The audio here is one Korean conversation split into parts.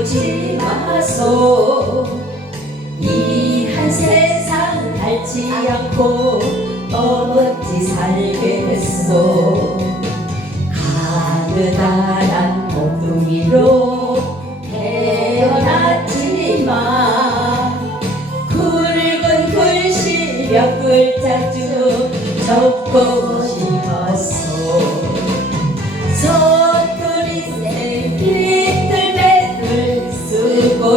비우지 마소. 이 한 세상 닳지 않고 어찌 살겠소. 가느다란 몸뚱이로 태어났지만 굵은 글씨 몇 글자 쭉 적고 싶었소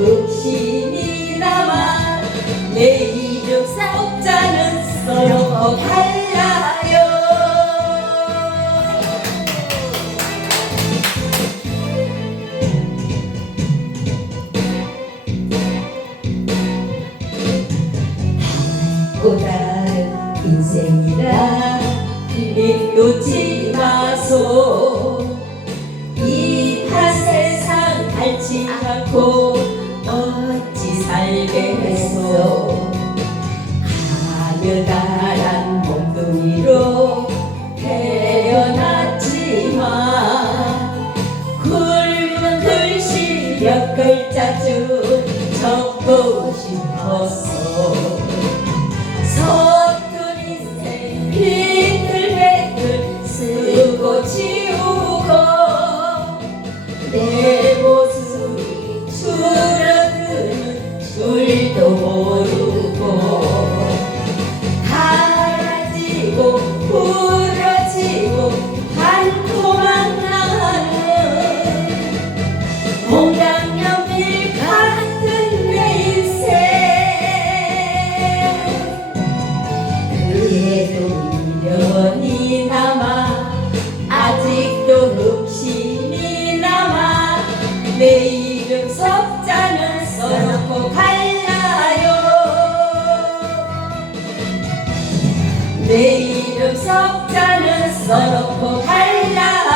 미련이 남아 내 이름 사업자는 써놓고 달라요. 또 다른 인생이라 비웃지 살겠소 가느다란 몸뚱이로 태어났지만 굵은 글씨 몇 글자 쭉 적고 싶었어 내 이름 석자는 써놓고 갈라요. 써놓고 갈라요